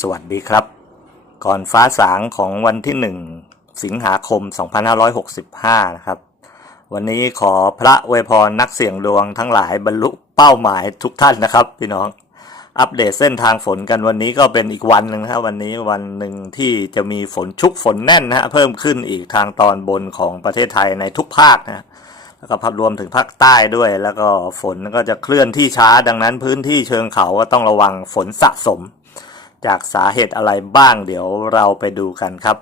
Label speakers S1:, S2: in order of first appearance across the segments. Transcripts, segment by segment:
S1: สวัสดีครับ ก่อนฟ้าสางของวันที่ 1 สิงหาคม 2565 นะครับ วันนี้ขอพระอวพรนักเสี่ยงดวงทั้งหลายบรรลุเป้าหมายทุกท่านนะครับพี่น้อง อัปเดตเส้นทางฝนกันวันนี้ก็เป็นอีกวันหนึ่งนะครับวันนี้วันหนึ่งที่จะมีฝนชุกฝนแน่นนะฮะเพิ่มขึ้นอีกทางตอนบนของประเทศไทยในทุกภาคนะแล้วก็ภาพรวมถึงภาคใต้ด้วย แล้วก็ฝนก็จะเคลื่อนที่ช้าดังนั้นพื้นที่เชิงเขาก็ต้องระวังฝนสะสม จากสาเหตุอะไรบ้างเดี๋ยวเราไปดูกันครับ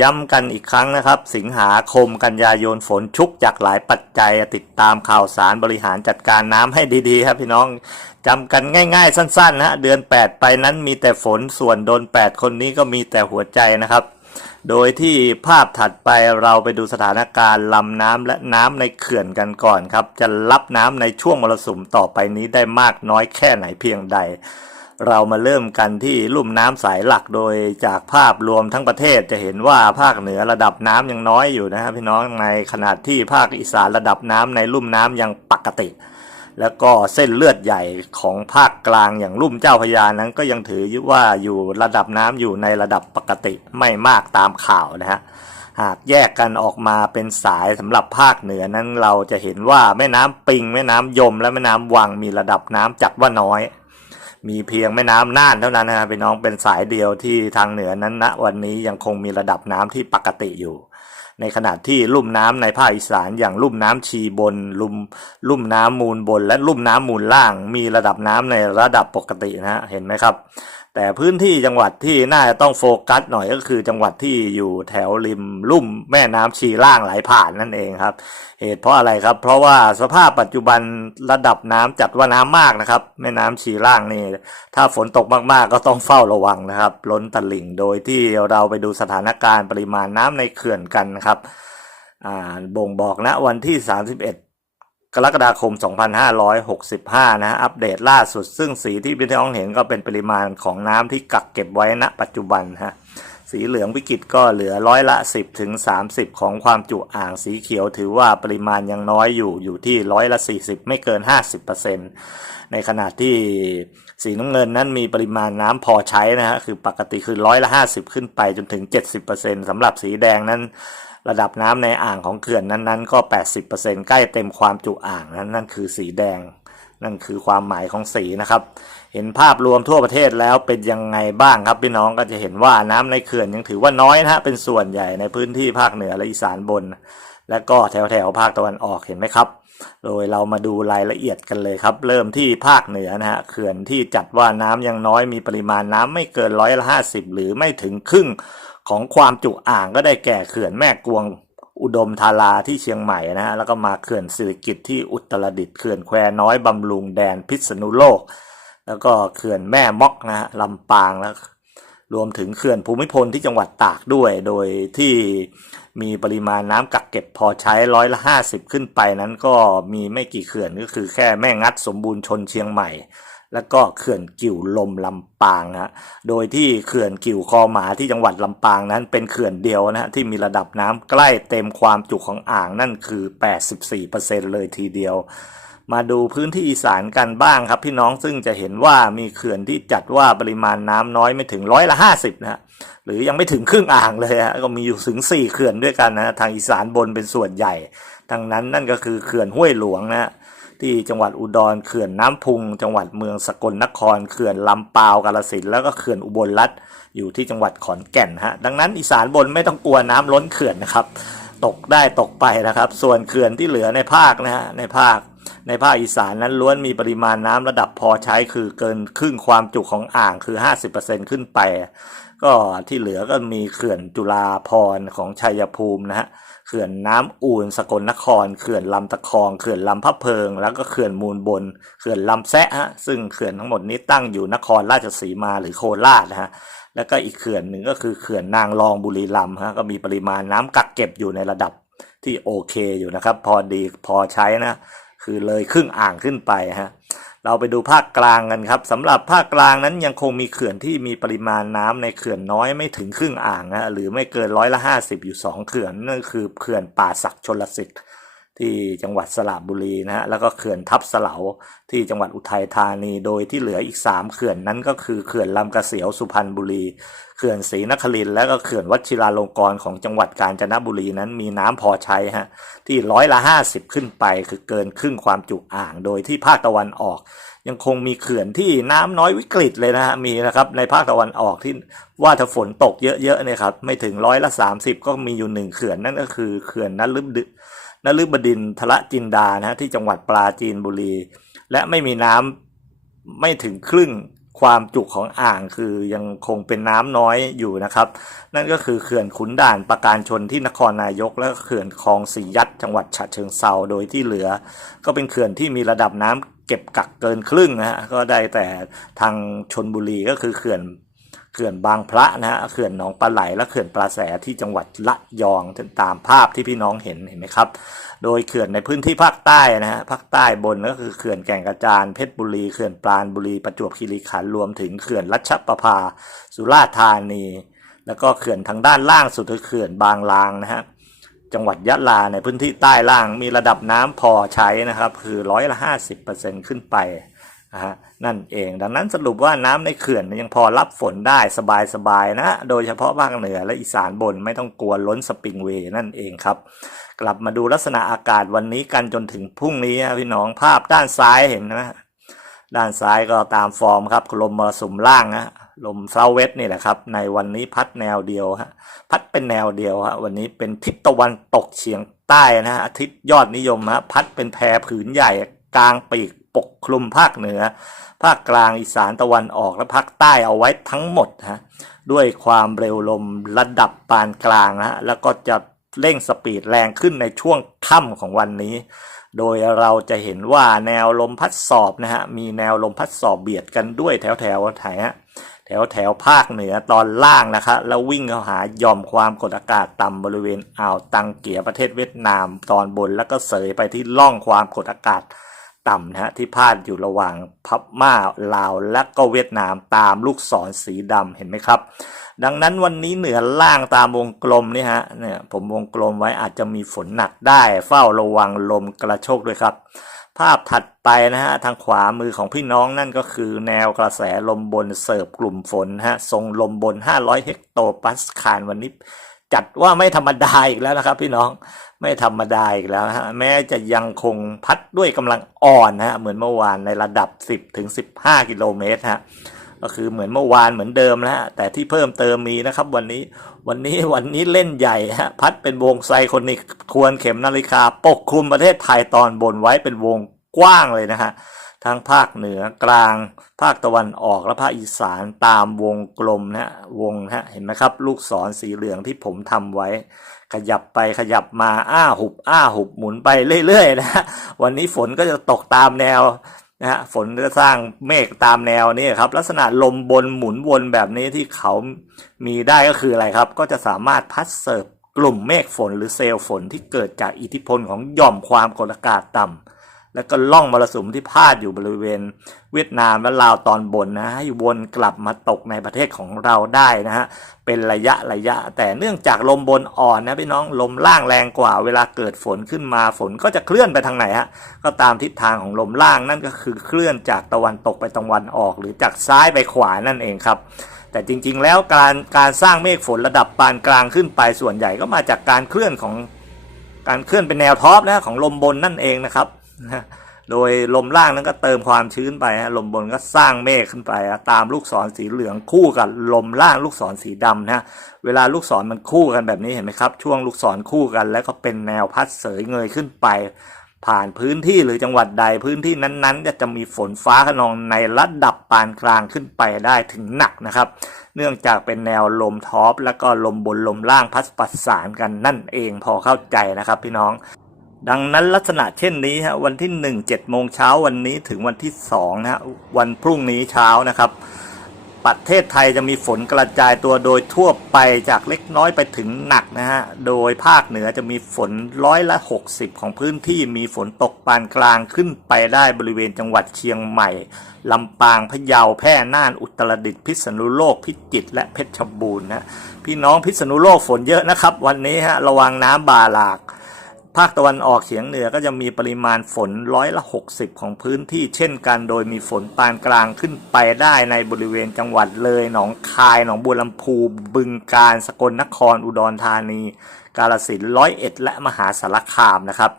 S1: ย้ำกันอีกครั้งนะครับ สิงหาคมกันยายนฝนชุกจากหลายปัจจัยติดตามข่าวสารบริหารจัดการน้ำให้ดีๆ ครับพี่น้องจำกันง่ายๆ สั้นๆนะเดือน 8 ไปนั้นมีแต่ฝนส่วนโดน 8 คนนี้ก็มีแต่หัวใจนะครับ โดยที่ภาพถัดไปเราไปดูสถานการณ์ลำน้ำและน้ำในเขื่อนกันก่อนครับ จะรับน้ำในช่วงมรสุมต่อไปนี้ได้มากน้อยแค่ไหนเพียงใด เรามาเริ่มกันที่ลุ่มน้ำสายหลักโดยจากภาพรวมทั้งประเทศจะเห็นว่าภาคเหนือระดับน้ำยังน้อยอยู่นะครับพี่น้องในขณะที่ภาคอีสานระดับน้ำในลุ่มน้ำยังปกติ แล้วก็เส้นเลือดใหญ่ของภาคกลางอย่างลุ่มเจ้าพระยานั้นก็ยังถือว่าอยู่ระดับน้ำอยู่ในระดับปกติไม่มากตามข่าวนะฮะหากแยกกันออกมาเป็นสายสำหรับภาคเหนือนั้นเราจะเห็นว่าแม่น้ำปิง แม่น้ำยม และแม่น้ำวังมีระดับน้ำจัดว่าน้อย มีเพียงแม่น้ำน่านเท่านั้นนะครับพี่น้องเป็นสายเดียวที่ทางเหนือนั้นณวันนี้ยังคงมีระดับน้ำที่ปกติอยู่ ในขณะที่ลุ่มน้ำในภาคอีสานอย่างลุ่มน้ำชีบน ลุ่มลุ่มน้ำมูลบน และลุ่มน้ำมูลล่าง มีระดับน้ำในระดับปกตินะฮะเห็นไหมครับ แต่พื้นที่จังหวัดที่น่าจะต้องโฟกัสหน่อยก็คือจังหวัดที่อยู่แถวริมลุ่มแม่น้ำชีล่างไหลผ่านนั่นเองครับ เหตุเพราะอะไรครับ เพราะว่าสภาพปัจจุบันระดับน้ำจัดว่าน้ำมากนะครับ แม่น้ำชีล่างนี่ ถ้าฝนตกมากๆ ก็ต้องเฝ้าระวังนะครับ ล้นตลิ่งโดยที่เราไปดูสถานการณ์ปริมาณน้ำในเขื่อนกันนะครับบ่งบอกณวันที่ 31 กรกฎาคม 2565นะฮะอัปเดตล่าสุด ซึ่งสีที่พี่น้องเห็นก็เป็นปริมาณของน้ำที่กักเก็บไว้ณปัจจุบันฮะสีเหลืองวิกฤตก็เหลือร้อยละ 10ถึง30 ของความจุอ่างสีเขียวถือว่าปริมาณยังน้อยอยู่อยู่ที่ร้อยละ 40 ไม่เกิน 50%ในขณะที่สีน้ำเงินนั้นมีปริมาณน้ำพอใช้นะฮะคือปกติคือร้อยละ 50 ขึ้นไปจนถึง 70%สำหรับสีแดงนั้น ระดับน้ำในอ่างของเขื่อนนั้นๆ ก็ 80%ใกล้เต็มความจุอ่างนั้นนั่นคือสีแดง นั่นคือความหมายของสีนะครับ เห็นภาพรวมทั่วประเทศแล้วเป็นยังไงบ้างครับพี่น้องก็จะเห็นว่าน้ำในเขื่อนยังถือว่าน้อยนะฮะเป็นส่วนใหญ่ในพื้นที่ภาคเหนือและอีสานบน และก็แถวแถวภาคตะวันออกเห็นไหมครับโดยเรามาดูรายละเอียดกันเลยครับ เริ่มที่ภาคเหนือนะฮะเขื่อนที่จัดว่าน้ำยังน้อยมีปริมาณน้ำไม่เกินร้อยละห้าสิบหรือไม่ถึงครึ่ง ของความจุอ่างก็ได้แก่เขื่อนแม่กวงอุดมธาราที่เชียงใหม่นะฮะแล้วก็มาเขื่อนสิริกิตที่อุตรดิตถ์เขื่อนแควน้อยบำรุงแดนพิษณุโลก แล้วก็เขื่อนแม่มอกนะฮะลำปางแล้วรวมถึงเขื่อนภูมิพลที่จังหวัดตากด้วย โดยที่มีปริมาณน้ำกักเก็บพอใช้ร้อยละห้าสิบขึ้นไปนั้นก็มีไม่กี่เขื่อนก็คือแค่แม่งัดสมบูรณ์ชนเชียงใหม่ แล้วก็เขื่อนกิ่วลมลำปางนะฮะโดยที่เขื่อนกิ่วคอหมาที่จังหวัดลำปางนั้นเป็นเขื่อนเดียวนะฮะที่มีระดับน้ำใกล้เต็มความจุของอ่างนั่นคือ 84%เลยทีเดียวมาดูพื้นที่อีสานกันบ้างครับ พี่น้องซึ่งจะเห็นว่ามีเขื่อนที่จัดว่าปริมาณน้ำน้อยไม่ถึงร้อยละห้าสิบนะฮะหรือยังไม่ถึงครึ่งอ่างเลยฮะก็มีอยู่ถึงสี่เขื่อนด้วยกันนะทางอีสานบนเป็นส่วนใหญ่ทั้งนั้นนั่นก็คือเขื่อนห้วยหลวงนะ ที่จังหวัดอุดรเขื่อนน้ำพุง จังหวัดเมืองสกลนครเขื่อนลำปาวกาลสินแล้วก็เขื่อนอุบลรัฐอยู่ที่จังหวัดขอนแก่นฮะดังนั้นอีสานบนไม่ต้องกลัวน้ำล้นเขื่อนนะครับ ตกได้ตกไปนะครับ ส่วนเขื่อนที่เหลือในภาคนะฮะในภาค ในภาคอีสานนั้นล้วนมีปริมาณน้ำระดับพอใช้คือเกินครึ่งความจุของอ่างคือ 50%ขึ้นไป ก็ที่เหลือก็มีเขื่อนจุฬาภรของชัยภูมินะฮะเขื่อนน้ำอูนสกลนคร เขื่อนลำตะคอง เขื่อนลำพะเพิง แล้วก็เขื่อนมูลบน เขื่อนลำแซะฮะซึ่งเขื่อนทั้งหมดนี้ตั้งอยู่นครราชสีมาหรือโคราชนะฮะแล้วก็อีกเขื่อนหนึ่งก็คือเขื่อนนางรองบุรีรัมย์ฮะก็มีปริมาณน้ำกักเก็บอยู่ในระดับที่โอเคอยู่นะครับ พอดีพอใช้นะ คือเลยครึ่งอ่างขึ้นไปฮะเราไปดูภาคกลางกันครับสำหรับภาคกลางนั้นยังคงมีเขื่อนที่มีปริมาณน้ำในเขื่อนน้อยไม่ถึงครึ่งอ่างนะหรือไม่เกินร้อยละห้าสิบอยู่สองเขื่อนนั่นคือเขื่อนป่าศักดิ์ชลสิทธิ์ ที่จังหวัดสระบุรีนะฮะแล้วก็เขื่อนทับสลาที่จังหวัดอุทัยธานี โดยที่เหลืออีก 3 เขื่อนนั้นก็คือเขื่อนลำกระเสียวสุพรรณบุรี เขื่อนศรีนครินและก็เขื่อนวชิราลงกรณ์ของจังหวัดกาญจนบุรีนั้นมีน้ำพอใช้ฮะที่ร้อยละ 50 ขึ้นไป คือเกินครึ่งความจุอ่าง โดยที่ภาคตะวันออก ยังคงมีเขื่อนที่น้ำน้อยวิกฤตเลยนะฮะมีนะครับในภาคตะวันออกที่ว่าถ้าฝนตกเยอะๆเนี่ยครับไม่ถึงร้อยละ 30 ก็มีอยู่หนึ่งเขื่อนนั่นก็คือเขื่อนนลึบ นลึบดินทละจินดานะฮะที่จังหวัดปราจีนบุรี และไม่มีน้ำไม่ถึงครึ่งความจุของอ่างคือยังคงเป็นน้ำน้อยอยู่นะครับ นั่นก็คือเขื่อนขุนด่านประการชนที่นครนายก และเขื่อนคลองสียัดจังหวัดฉะเชิงเซาโดยที่เหลือ ก็เป็นเขื่อนที่มีระดับน้ำเก็บกักเกินครึ่งนะฮะก็ได้แต่ทางชนบุรีก็คือเขื่อน ขื่อนบางพระนะฮะเขื่อนหนองปลาไหลและเขื่อนปลาแสที่จังหวัดละยองตามภาพที่พี่น้องเห็นเห็นไหมครับ โดยเขื่อนในพื้นที่ภาคใต้นะฮะภาคใต้บนก็คือเขื่อนแก่งกระจานเพชรบุรีเขื่อนปราณบุรีประจวบคีรีขันธ์รวมถึงเขื่อนรัชประภา สุราษฎร์ธานี แล้วก็เขื่อนทางด้านล่างสุดคือเขื่อนบางลางนะฮะจังหวัดยะลาในพื้นที่ใต้ล่างมีระดับน้ำพอใช้นะครับ คือร้อยละห้าสิบเปอร์เซ็นต์ขึ้นไป นะฮะนั่นเองดังนั้นสรุปว่าน้ำในเขื่อนยังพอรับฝนได้สบายๆนะ โดยเฉพาะภาคเหนือและอีสานบนไม่ต้องกลัวล้นสปริงเวย์นั่นเองครับ กลับมาดูลักษณะอากาศวันนี้กันจนถึงพรุ่งนี้พี่น้องภาพด้านซ้ายเห็นนะด้านซ้ายก็ตามฟอร์มครับลมมรสุมล่างนะลมเซาเวสนี่แหละครับ ในวันนี้พัดแนวเดียวฮะพัดเป็นแนวเดียวฮะวันนี้เป็นทิศตะวันตกเฉียงใต้นะฮะอาทิตย์ยอดนิยมฮะพัดเป็นแพรผืนใหญ่กลางปีก ปกคลุมภาคเหนือ ภาคกลางอีสานตะวันออกและภาคใต้เอาไว้ทั้งหมดฮะด้วยความเร็วลมระดับปานกลางนะฮะแล้วก็จะเร่งสปีดแรงขึ้นในช่วงค่ำของวันนี้ โดยเราจะเห็นว่าแนวลมพัดสอบนะฮะมีแนวลมพัดสอบเบียดกันด้วยแถวแถวไหนฮะแถวแถวภาคเหนือตอนล่างนะครับแล้ววิ่งเข้าหาย่อมความกดอากาศต่ำบริเวณอ่าวตังเกียประเทศเวียดนามตอนบนแล้วก็เสยไปที่ล่องความกดอากาศ ต่ำนะฮะที่พาดอยู่ระหว่างพม่าลาวและก็เวียดนามตามลูกศรสีดำเห็นไหมครับ ดังนั้นวันนี้เหนือล่างตามวงกลมนี่ฮะเนี่ยผมวงกลมไว้อาจจะมีฝนหนักได้ เฝ้าระวังลมกระโชกด้วยครับ ภาพถัดไปนะฮะทางขวามือของพี่น้องนั่นก็คือแนวกระแสลมบนเสิร์ฟกลุ่มฝนฮะทรงลมบน 500 เฮกโตปัสคานวันนี้ จัดว่าไม่ธรรมดาอีกแล้วนะครับ พี่น้องไม่ธรรมดาอีกแล้วฮะแม้จะยังคงพัดด้วยกำลังอ่อนนะฮะเหมือนเมื่อวานในระดับ 10ถึง15 กิโลเมตรฮะก็คือเหมือนเมื่อวานเหมือนเดิมนะฮะแต่ที่เพิ่มเติมมีนะครับ วันนี้วันนี้วันนี้เล่นใหญ่ฮะพัดเป็นวงไซคนิกควรเข็มนาฬิกาปกคลุมประเทศไทยตอนบนไว้เป็นวงกว้างเลยนะฮะ ทั้งภาคเหนือกลาง ภาคตะวันออกและภาคอีสานตามวงกลมนะฮะวงนะฮะเห็นไหมครับ ลูกศรสีเหลืองที่ผมทำไว้ ขยับไปขยับมาอ้าหุบ อ้าหุบหมุนไปเรื่อยๆนะฮะวันนี้ฝนก็จะตกตามแนวนะฮะฝนจะสร้างเมฆตามแนวนี้ครับ ลักษณะลมบนหมุนวนแบบนี้ที่เขามีได้ก็คืออะไรครับ ก็จะสามารถพัดเสิร์ฟกลุ่มเมฆฝนหรือเซลล์ฝนที่เกิดจากอิทธิพลของหย่อมความกดอากาศต่ำ แล้วก็ล่องมรสุมที่พาดอยู่บริเวณ เวียดนามและลาวตอนบนนะให้วนกลับมาตกในประเทศของเราได้นะฮะเป็นระยะระยะ แต่เนื่องจากลมบนอ่อนนะพี่น้องลมล่างแรงกว่า เวลาเกิดฝนขึ้นมาฝนก็จะเคลื่อนไปทางไหนฮะก็ตามทิศทางของลมล่างนั่นก็คือเคลื่อนจากตะวันตกไปตะวันออก หรือจากซ้ายไปขวานั่นเองครับแต่จริงๆ แล้วการการสร้างเมฆฝนระดับปานกลางขึ้นไปส่วนใหญ่ก็มาจากการเคลื่อนของการเคลื่อนเป็นแนวท็อปนะของลมบนนั่นเองนะครับ โดยลมล่างนั้นก็เติมความชื้นไปฮะลมบนก็สร้างเมฆขึ้นไปตามลูกศรสีเหลืองคู่กับลมล่างลูกศรสีดำนะเวลาลูกศรมันคู่กันแบบนี้เห็นไหมครับ ช่วงลูกศรคู่กัน แล้วก็เป็นแนวพัดเสยเงยขึ้นไป ผ่านพื้นที่หรือจังหวัดใดพื้นที่นั้นๆก็จะมีฝนฟ้าขนองในระดับปานกลางขึ้นไปได้ถึงหนักนะครับ เนื่องจากเป็นแนวลมท็อปแล้วก็ลมบนลมล่างพัดประสานกันนั่นเองพอเข้าใจนะครับพี่น้อง ดังนั้นลักษณะเช่นนี้ฮะวันที่ 1 7โมงเช้าวันนี้ถึงวันที่2นะฮะวันพรุ่งนี้เช้านะครับ ประเทศไทยจะมีฝนกระจายตัวโดยทั่วไปจากเล็กน้อยไปถึงหนักนะฮะโดยภาคเหนือจะมีฝนร้อยละ 60 ของพื้นที่มีฝนตกปานกลางขึ้นไปได้บริเวณจังหวัดเชียงใหม่ลำปางพะเยาแพร่น่านอุตรดิตถ์พิษณุโลกพิจิตรและเพชรบูรณ์นะพี่น้องพิษณุโลกฝนเยอะนะครับ วันนี้ฮะระวังน้ำบาหลาก ภาคตะวันออกเฉียงเหนือก็จะมีปริมาณฝนร้อยละ 60 ของพื้นที่เช่นกัน โดยมีฝนปานกลางขึ้นไปได้ในบริเวณจังหวัดเลย หนองคาย หนองบัวลำพู บึงกาฬ สกลนคร อุดรธานี กาฬสินร้อยเอ็ดและมหาสารคามนะครับ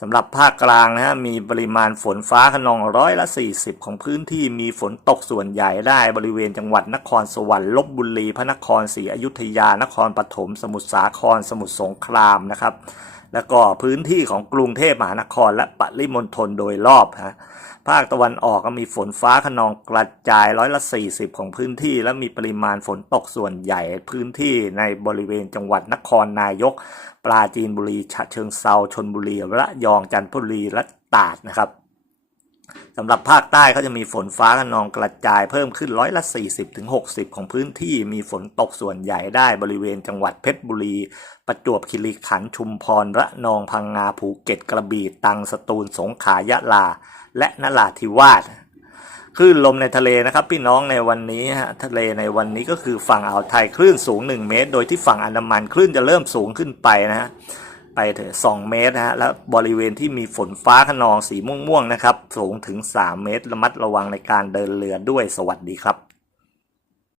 S1: สำหรับภาคกลางนะฮะมีปริมาณฝนฟ้าขนองร้อยละ 40 ของพื้นที่มีฝนตกส่วนใหญ่ได้บริเวณจังหวัดนครสวรรค์ลบบุรีพระนครศรีอยุธยานครปฐมสมุทรสาครสมุทรสงครามนะครับแล้วก็พื้นที่ของกรุงเทพมหานครและปริมณฑลโดยรอบฮะภาคตะวันออกก็มีฝนฟ้าขนองกระจายร้อยละ 40 ของพื้นที่ และมีปริมาณฝนตกส่วนใหญ่พื้นที่ในบริเวณจังหวัดนครนายก ปราจีนบุรีฉะเชิงเซาชนบุรีระยองจันทบุรีและตราดนะครับ สำหรับภาคใต้ก็จะมีฝนฟ้าขนองกระจายเพิ่มขึ้นร้อยละ 40ถึง60 ของพื้นที่มีฝนตกส่วนใหญ่ได้บริเวณจังหวัดเพชรบุรี ประจวบคีรีขันธ์ชุมพร ระนองพังงาภูเก็ตกระบี่ตรังสตูลสงขลายะลา และนราธิวาสคลื่นลมในทะเลนะครับ พี่น้องในวันนี้ฮะทะเลในวันนี้ก็คือฝั่งอ่าวไทยคลื่นสูง 1 เมตร โดยที่ฝั่งอันดามันคลื่นจะเริ่มสูงขึ้นไปนะฮะ ไปถึง 2 เมตรนะฮะแล้วบริเวณที่มีฝนฟ้าขนองสีม่วงๆนะครับ สูงถึง 3 เมตรระมัดระวังในการเดินเรือด้วยสวัสดีครับ